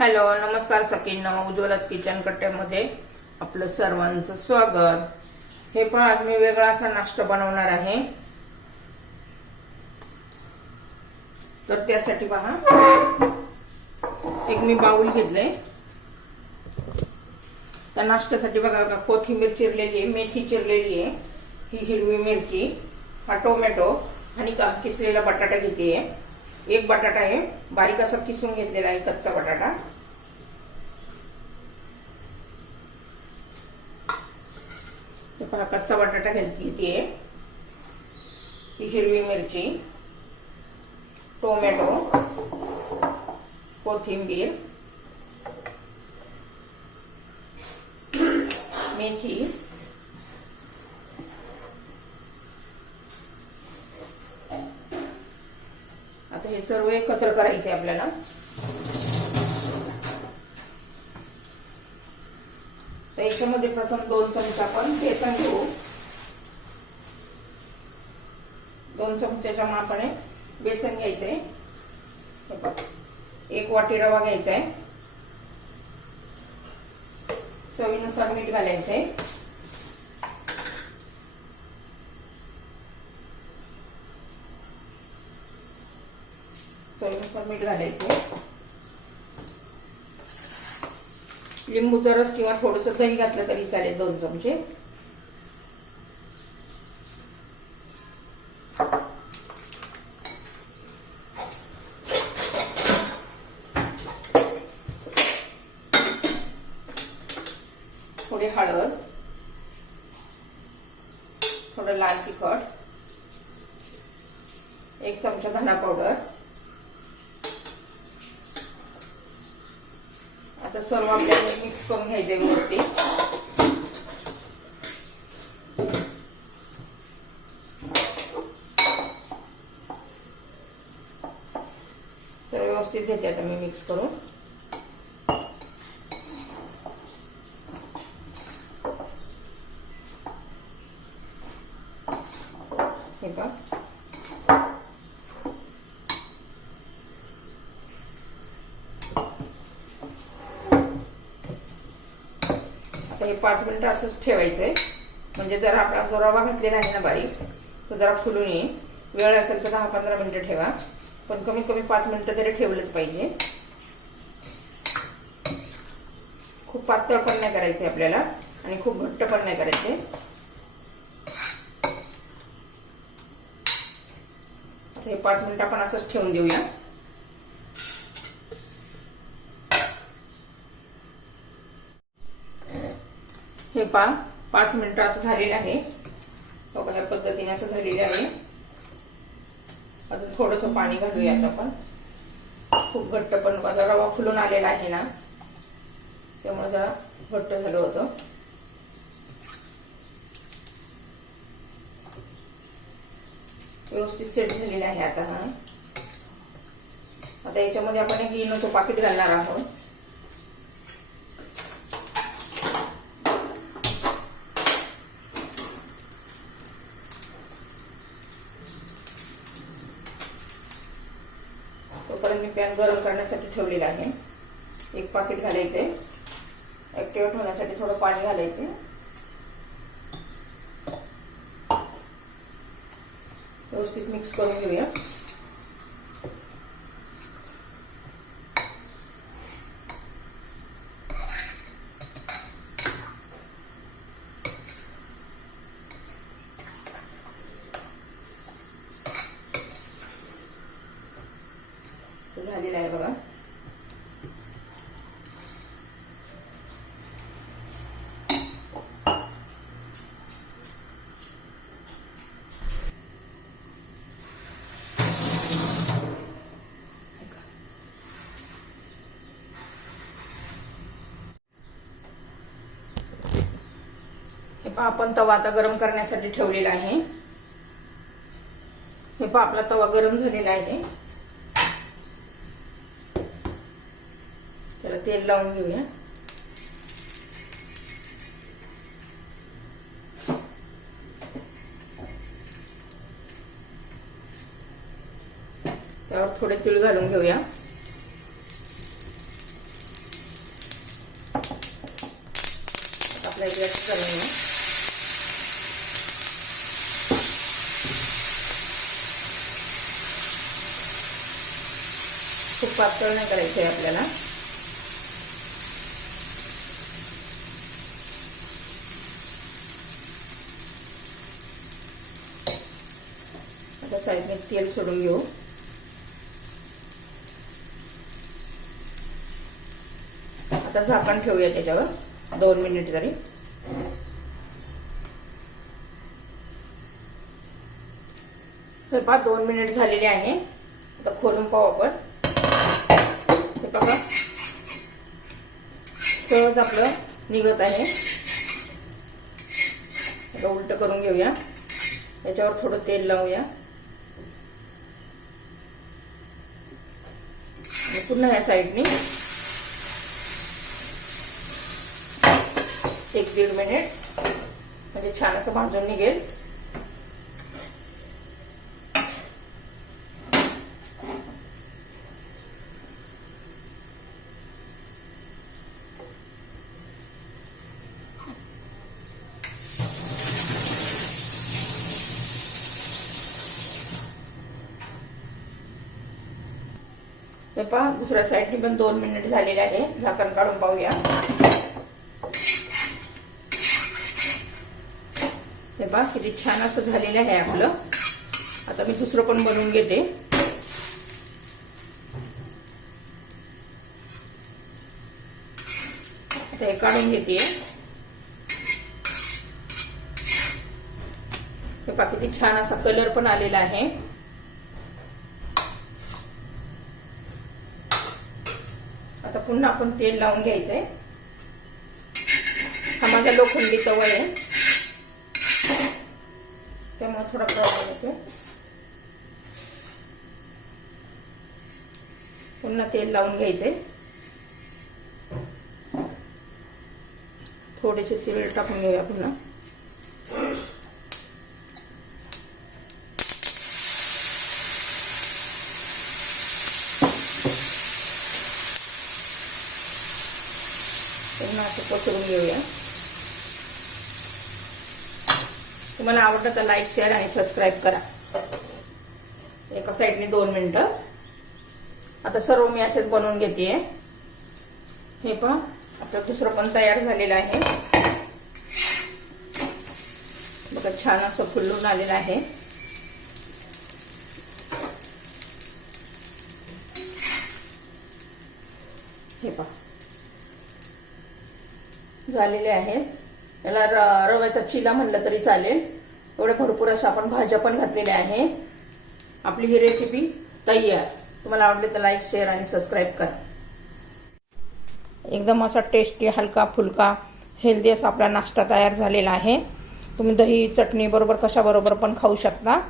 Hello नमस्कार सकीन उज्ज्वलाच kitchen कट्ट्यामध्ये आपलं सर्वांचं स्वागत. हे पण आज मी वेगळा असा नाश्ता बनवणार आहे. तर त्यासाठी पहा. एक मी बाऊल घेतले त्या नाश्त्यासाठी बघा का कोथिंबीर चिरलेली आहे मेथी चिरलेली आहे ही हिरवी मिरची हा टोमॅटो आणि का किसलेला बटाटा घेते. एक बटाटा आहे. बारीक असा किसून घेतलेला आहे कच्चा बटाटा. पहा कच्चा बटाटा घेते ही हिरवी मिरची टोमॅटो कोथिंबीर मेथी सर्व एकत्र करायचे आपल्याला. याच्यामध्ये प्रथम दोन चमचा आपण बेसन घेऊ. दोन चमच्याच्या मापाने बेसन घ्यायचंय. एक वाटी रवा घ्यायचा आहे चवीनुसार मीठ घालायचंय. थोडंसं मीठ घालायचं. लिंबूचा रस किंवा थोडंसं दही घातलं तरी चालेल दोन चमचे. थोडी हळद. थोडं लाल तिखट. एक चमचा धना पावडर. आता सर्व आपल्याला मिक्स करून घ्यायचे व्यवस्थित. सर्व व्यवस्थित घेते आता मी मिक्स करून हे का आता हे पाच मिनिटं असंच ठेवायचंय. म्हणजे जर आपला जो रवा घातलेला आहे ना बारीक तो जरा फुलून येईल वेळ असेल तर दहा पंधरा मिनिटं ठेवा. पण कमीत कमी पाच मिनिटं तरी ठेवलंच पाहिजे. खूप पातळ पण नाही करायचे आपल्याला आणि खूप घट्ट पण नाही करायचे आता हे पाच मिनिटं आपण असंच ठेवून देऊया. पा पाच मिनिटं आता झालेले आहे. बघा ह्या पद्धतीने असं झालेले आहे. अजून थोडंसं पाणी घालूयात आपण. खूप घट्ट पण माझा रवा फुलून आलेला आहे ना. त्यामुळे जरा घट्ट झालं होतं. व्यवस्थित सेट झालेला आहे आता हा. आता याच्यामध्ये आपण एक इनोचं पाकिट घालणार आहोत. तोपर्यंत मी पॅन गरम करण्यासाठी ठेवलेला आहे. एक पाकिट आहे ऍक्टिवेट होण्यासाठी थोडं पाणी घालायचे व्यवस्थित मिक्स करून घेऊया. झालेलं आहे बघा. हे आपण तवा आता गरम करण्यासाठी ठेवलेला आहे. हे पहा आपला तवा गरम झालेला आहे. त्याला तेल लावून घेऊया. त्यावर थोडे तीळ घालून घेऊया. आपल्या गॅस घालून खूप पातळ नाही करायचं आहे आपल्याला. साईडने तेल सोडून घेऊ आता झाकण ठेवूया त्याच्यावर दोन मिनिट तरी. हे पहा दोन मिनिट झालेले आहे. आता खोलून पाहू आपण. हे बघा सहज आपलं निघत आहे. उलट करून घेऊया. याच्यावर थोडं तेल लावूया. पुन्हा ह्या साईडनी. एक दीड मिनिट. म्हणजे छान असं भाजून निघेल. हे पहा दुसऱ्या साईडने पण दोन मिनिट झालेले आहे. झाकण काढून पाहूया. हे पहा किती छान असं झालेलं आहे आपलं. आता मी दुसरं पण बनवून घेते. आता हे काढून घेते. हे पहा किती छान असा कलर पण आलेला आहे आता पुन्हा आपण तेल लावून घ्यायचं आहे हा माझा लोखंडी वय आहे. त्यामुळे थोडा प्रॉब्लेम येतो पुन्हा तेल लावून घ्यायचंय. थोडेसे तेल टाकून घेऊया पुन्हा. करून घेऊया. तुम्हाला आवडलं तर लाईक शेअर आणि सबस्क्राईब करा. एका साईडने दोन मिनटं. आता सर्व मी असेच बनवून घेते हे पण आपलं दुसरं पण तयार झालेलं आहे. बघा छान असं फुलून आलेलं आहे. हे पहा. झालेले आहेत. याला र रव्याचा चिला म्हणलं तरी चालेल. एवढे भरपूर अशा आपण भाज्या पण घातलेल्या आहे आपली ही रेसिपी तयार. तुम्हाला आवडली तर लाईक शेअर आणि सबस्क्राईब करा. एकदम असा टेस्टी हलका फुलका हेल्दी असा आपला नाश्ता तयार झालेला आहे. तुम्ही दही चटणी बरोबर कशाबरोबर पण खाऊ शकता.